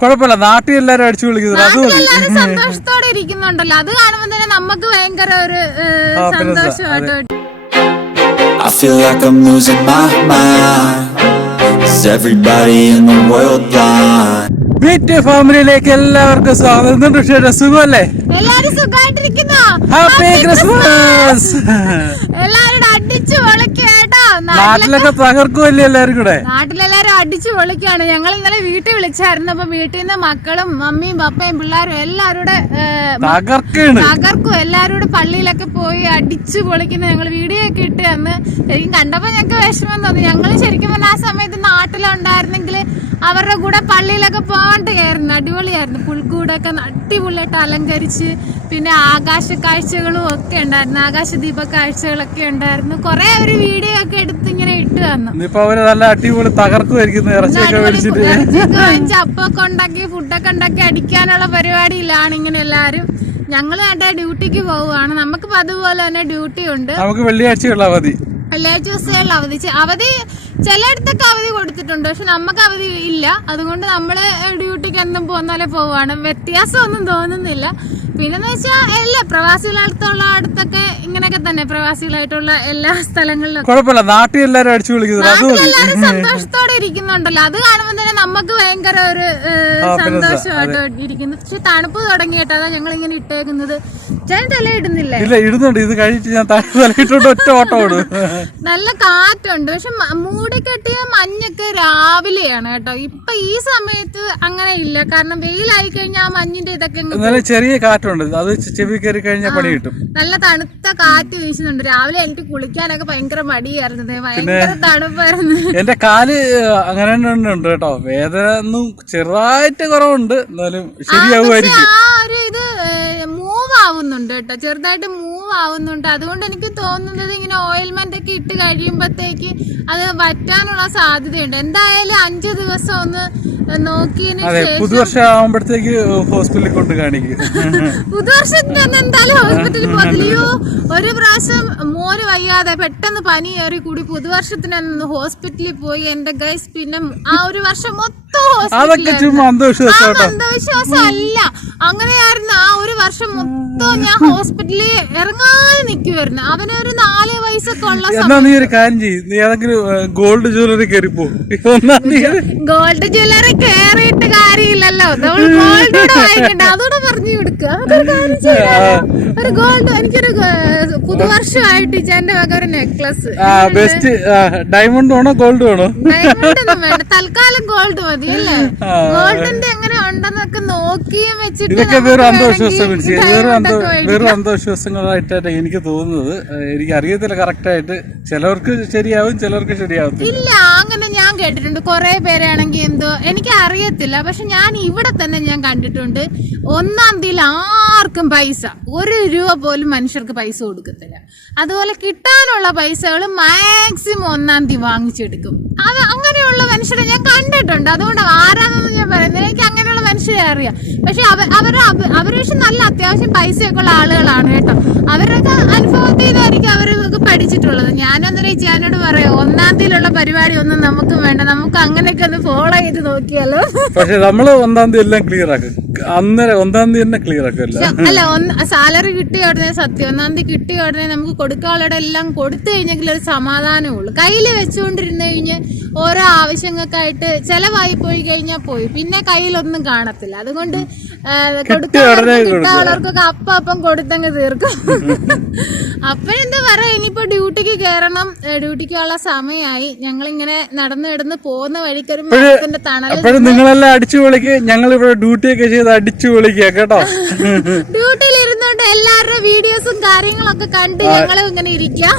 കുഴപ്പമില്ല, നാട്ടിൽ എല്ലാരും അടിച്ചു വിളിക്കുന്നത് സന്തോഷത്തോടെ ഇരിക്കുന്നുണ്ടല്ലോ, അത് കാണുമ്പോൾ തന്നെ നമുക്ക് ഭയങ്കര ഒരു സന്തോഷമായിട്ട്. I feel like I'm losing my mind. Is everybody in the world blind? Beat ഫാമിലിയിലേക്ക് എല്ലാവർക്കും സ്വാഗതം. സുഖമല്ലേ? എല്ലാരും സുഖമായിട്ടിരിക്കുന്നു. Happy Christmas. എല്ലാവരും അടിച്ചു പൊളിക്കേട്ടോ. നാട്ടിലൊക്കെ തകർക്കുമല്ലേ എല്ലാരും കൂടെ? നാട്ടിലെല്ലാരും അടിച്ചു പൊളിക്കാണ്. ഞങ്ങൾ ഇന്നലെ വീട്ടിൽ വിളിച്ചായിരുന്നു. അപ്പൊ വീട്ടിൽ നിന്ന് മക്കളും മമ്മിയും പപ്പയും പിള്ളേരും എല്ലാവരും തകർക്കും. എല്ലാരും കൂടെ പള്ളിയിലൊക്കെ പോയി അടിച്ചു പൊളിക്കുന്ന ഞങ്ങൾ വീഡിയോ ഒക്കെ ഇട്ട് അന്ന് ശരിക്കും കണ്ടപ്പോ ഞങ്ങൾക്ക് വിഷമം തോന്നി. ഞങ്ങൾ ശരിക്കും പറഞ്ഞാൽ ആ സമയത്ത് നാട്ടിലുണ്ടായിരുന്നെങ്കിൽ അവരുടെ കൂടെ പള്ളിയിലൊക്കെ പോകണ്ടായിരുന്നു. അടിപൊളിയായിരുന്നു. പുൽക്കൂടൊക്കെ അടിപൊളിയായിട്ട് അലങ്കരിച്ച്, പിന്നെ ആകാശ കാഴ്ചകളും ഒക്കെ ഉണ്ടായിരുന്നു. ആകാശദീപ കാഴ്ചകളൊക്കെ ഉണ്ടായിരുന്നു. കൊറേ ഒരു വീഡിയോ ഒക്കെ എടുത്ത് ഇങ്ങനെ ഇട്ട് തന്നു. നല്ല അടിപൊളി തകർക്കുമായിരിക്കും. അപ്പൊക്കെ ഉണ്ടാക്കി ഫുഡൊക്കെ ഉണ്ടാക്കി അടിക്കാനുള്ള പരിപാടിയിലാണ് ഇങ്ങനെ എല്ലാരും. ഞങ്ങള് ഡ്യൂട്ടിക്ക് പോവുകയാണ്. നമുക്കിപ്പോ അതുപോലെ തന്നെ ഡ്യൂട്ടി ഉണ്ട്. നമുക്ക് വെള്ളിയാഴ്ചയുള്ള അവധി, വെള്ളിയാഴ്ച ദിവസമുള്ള അവധി ചിലയിടത്തൊക്കെ അവധി കൊടുത്തിട്ടുണ്ട്, പക്ഷെ നമുക്ക് അവധി ഇല്ല. അതുകൊണ്ട് നമ്മള് ഡ്യൂട്ടിക്ക് എന്നും പോകുന്നാലേ പോവാണ്. വ്യത്യാസമൊന്നും തോന്നുന്നില്ല. പിന്നെന്ന് വെച്ചാൽ എല്ലാ പ്രവാസികളടുത്തുള്ള അടുത്തൊക്കെ ഇങ്ങനെയൊക്കെ തന്നെ, പ്രവാസികളായിട്ടുള്ള എല്ലാ സ്ഥലങ്ങളിലും കുഴപ്പമില്ല, നാട്ടിൽ എല്ലാരും അടിച്ചു വിളിക്കുന്നത്. എല്ലാരും സന്തോഷത്തോടെ ഇരിക്കുന്നുണ്ടല്ലോ, അത് കാണുമ്പോൾ തന്നെ നമുക്ക് ഭയങ്കര ഒരു സന്തോഷമായിട്ട് ഇരിക്കുന്നു. പക്ഷെ തണുപ്പ് തുടങ്ങി കേട്ടോ, അതാ ഞങ്ങൾ ഇങ്ങനെ ഇട്ടേക്കുന്നത്. ചേട്ടൻ തല ഇടുന്നില്ലേ? ഇല്ല, ഇടുന്നുണ്ട്. ഇത് കഴിച്ച് ഞാൻ തലയിട്ടോണ്ട് ഒറ്റ ഓട്ടോട്. നല്ല കാറ്റുണ്ട്. പക്ഷെ മൂടിക്കെട്ടിയ മഞ്ഞൊക്കെ രാവിലെയാണ് കേട്ടോ. ഇപ്പൊ ഈ സമയത്ത് അങ്ങനെ ഇല്ല, കാരണം വെയിലായി കഴിഞ്ഞാൽ ആ മഞ്ഞിന്റെ ഇതൊക്കെ ചെറിയ കാറ്റുണ്ട്. അത് ചെവി കയറി കഴിഞ്ഞാൽ പണി കിട്ടും. നല്ല തണുത്ത കാറ്റ് വീശുന്നുണ്ട്. രാവിലെ എനിക്ക് കുളിക്കാനൊക്കെ ഭയങ്കര മടിയായിരുന്നു, ഭയങ്കര തണുപ്പായിരുന്നു. എന്റെ കാല് അങ്ങനെ ഉണ്ട് കേട്ടോ. വേദന ഒന്നും ചെറുതായിട്ട് കുറവുണ്ട്, എന്നാലും ശരിയാവുമായിരിക്കും. ആ ഒരു ഇത് മൂവ് ആവുന്നുണ്ട് കേട്ടോ, ചെറുതായിട്ട് മൂവ് ആവുന്നുണ്ട്. അതുകൊണ്ട് എനിക്ക് തോന്നുന്നത് ഇങ്ങനെ ഓയിൽമെന്റ് ഒക്കെ ഇട്ട് കഴിയുമ്പോഴത്തേക്ക് അത് വറ്റാനുള്ള സാധ്യതയുണ്ട്. എന്തായാലും 5 ദിവസം ഒന്ന് നോക്കിയതിന് ശേഷം പുതുവർഷം ആവുമ്പോഴത്തേക്ക് ഹോസ്പിറ്റലിൽ കൊണ്ട് കാണിക്കും. പുതുവർഷത്തിന് എന്തായാലും ഹോസ്പിറ്റലിൽ പോകത്തില്ലയോ. ഒരു പ്രാവശ്യം മോര് വയ്യാതെ പെട്ടെന്ന് പനി കയറി കൂടി പുതുവർഷത്തിന് ഹോസ്പിറ്റലിൽ പോയി എന്റെ ഗൈസ്. പിന്നെ ആ ഒരു വർഷം മൊത്തം അന്ധവിശ്വാസം അല്ല, അങ്ങനെയായിരുന്നു. ആ ഒരു വർഷം മൊത്തം ഞാൻ ഹോസ്പിറ്റലിൽ ഇറങ്ങാതെ നിൽക്കുമായിരുന്നു. അവനൊരു 4 വയസ്സൊക്കെ ഉള്ള ഗോൾഡ് ജ്വല്ലറി കയറിപ്പോ. ഗോൾഡ് ജ്വല്ലറി കയറിയിട്ട് കാര്യമില്ലല്ലോ, നമ്മൾ ഗോൾഡ് വാങ്ങിക്കണ്ട. അതോടെ പറഞ്ഞു കൊടുക്കുക. ഒരു ഗോൾഡ്, എനിക്കൊരു പുതുവർഷമായിട്ട് എന്റെ വക ഒരു നെക്ലസ്. ഡയമണ്ട് വേണോ ഗോൾഡ് വേണോ? ഡയമണ്ട് ഒന്നും വേണ്ട, തൽക്കാലം ഗോൾഡ് മതി അല്ലേ. ഗോൾഡിന്റെ എങ്ങനെ ഉണ്ടെന്നൊക്കെ നോക്കിയും വെച്ചിട്ട് വെറും അന്ധവിശ്വാസങ്ങളായിട്ടാണ് എനിക്ക് തോന്നുന്നത്. എനിക്ക് അറിയത്തില്ല കറക്റ്റ് ആയിട്ട്. ചിലവർക്ക് ശരിയാവും, ചിലവർക്ക് ശരിയാവും. ഇല്ല, അങ്ങനെ ഞാൻ കേട്ടിട്ടുണ്ട്. കുറെ പേരാണെങ്കിൽ എന്തോ എനിക്ക് അറിയത്തില്ല, പക്ഷെ ഞാൻ ഇവിടെ തന്നെ ഞാൻ കണ്ടിട്ടുണ്ട്. 1-ാം തീയതി ആർക്കും പൈസ 1 രൂപ പോലും മനുഷ്യർക്ക് പൈസ കൊടുക്കത്തില്ല. അതുപോലെ കിട്ടാനുള്ള പൈസകൾ മാക്സിമം 1-ാം തീയതി വാങ്ങിച്ചെടുക്കും. അത് അങ്ങനെയുള്ള മനുഷ്യരെ ഞാൻ കണ്ടിട്ടുണ്ട്. അതുകൊണ്ട് ആരാന്നൊന്നും ഞാൻ പറയുന്നില്ല, എനിക്ക് അങ്ങനെയുള്ള മനുഷ്യരെ അറിയാം. പക്ഷെ അവര് പക്ഷെ നല്ല അത്യാവശ്യം പൈസയൊക്കെ ഉള്ള ആളുകളാണ് കേട്ടോ. അവരൊക്കെ അനുഭവത്തിൽ നിന്നായിരിക്കും അവരൊക്കെ പഠിച്ചിട്ടുള്ളത്. ഞാനൊന്നൊരു ചേനോട് പറയാം, 1-ാം തീയതിയിലുള്ള പരിപാടി ഒന്നും നമുക്ക് വേണ്ട, നമുക്ക് അങ്ങനെയൊക്കെ ഒന്ന് ഫോളോ ചെയ്ത് നോക്കിയാലോ. പക്ഷെ നമ്മള് 1-ാം തീയതി എല്ലാം ക്ലിയർ ആക്കും. അന്നേരം 1-ാം തീയതി തന്നെ ക്ലിയർ ആക്കല്ല. അല്ല, സാലറി കിട്ടിയ ഉടനെ സത്യം 1-ാം തീയതി കിട്ടിയ ഉടനെ നമുക്ക് കൊടുക്കാനുള്ളത് എല്ലാം കൊടുത്തു കഴിഞ്ഞെങ്കിൽ ഒരു സമാധാനമേ ഉള്ളൂ. കയ്യിൽ വെച്ചുകൊണ്ടിരുന്നു കഴിഞ്ഞ് ഓരോ ആവശ്യങ്ങൾക്കായിട്ട് ചെലവായി പോയി കഴിഞ്ഞാൽ പോയി, പിന്നെ കയ്യിലൊന്നും കാണത്തില്ല. അതുകൊണ്ട് കിട്ടാനുള്ളവർക്കൊക്കെ അപ്പം കൊടുത്തങ്ങ് തീർക്കും. അപ്പോഴെന്താ പറയാ, ഇനിയിപ്പോ ഡ്യൂട്ടിക്ക് കയറണം. ഡ്യൂട്ടിക്കുള്ള സമയമായി. ഞങ്ങളിങ്ങനെ നടന്ന് പോകുന്ന വഴിക്കൊരു മരത്തിന്റെ തണൽ. നിങ്ങളെല്ലാം അടിച്ചു പൊളിക്കുക, ഞങ്ങൾ ഇവിടെ ഡ്യൂട്ടിയൊക്കെ ചെയ്ത് അടിച്ചു പൊളിക്കുക കേട്ടോ. ഡ്യൂട്ടിയിൽ ഇരുന്നോണ്ട് എല്ലാവരുടെ വീഡിയോസും കാര്യങ്ങളൊക്കെ കണ്ട് ഞങ്ങളും ഇങ്ങനെ ഇരിക്കാം.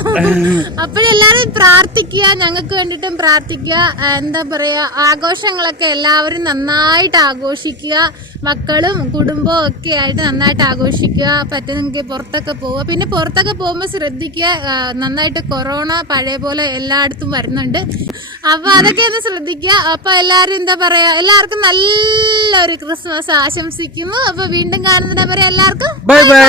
അപ്പോഴെല്ലാരും പ്രാർത്ഥിക്കുക, ഞങ്ങൾക്ക് വേണ്ടിയിട്ടും പ്രാർത്ഥിക്കുക. എന്താ പറയാ, ആഘോഷങ്ങളൊക്കെ എല്ലാവരും നന്നായിട്ട് ആഘോഷിക്കുക. മക്കളും കുടുംബവും ഒക്കെ ആയിട്ട് നന്നായിട്ട് ആഘോഷിക്കുക. പറ്റുന്നെങ്കിൽ പുറത്തൊക്കെ പോവുക. പിന്നെ പുറത്തൊക്കെ പോകുമ്പോൾ ശ്രദ്ധിക്കുക, നന്നായിട്ട് കൊറോണ പഴയ പോലെ എല്ലായിടത്തും വരുന്നുണ്ട്. അപ്പൊ അതൊക്കെ ഒന്ന് ശ്രദ്ധിക്കുക. അപ്പൊ എല്ലാരും എന്താ പറയാ, എല്ലാവർക്കും നല്ലൊരു ക്രിസ്മസ് ആശംസിക്കുന്നു. അപ്പൊ വീണ്ടും കാണുന്നതിനെ പറയാം എല്ലാവർക്കും ബൈ ബൈ.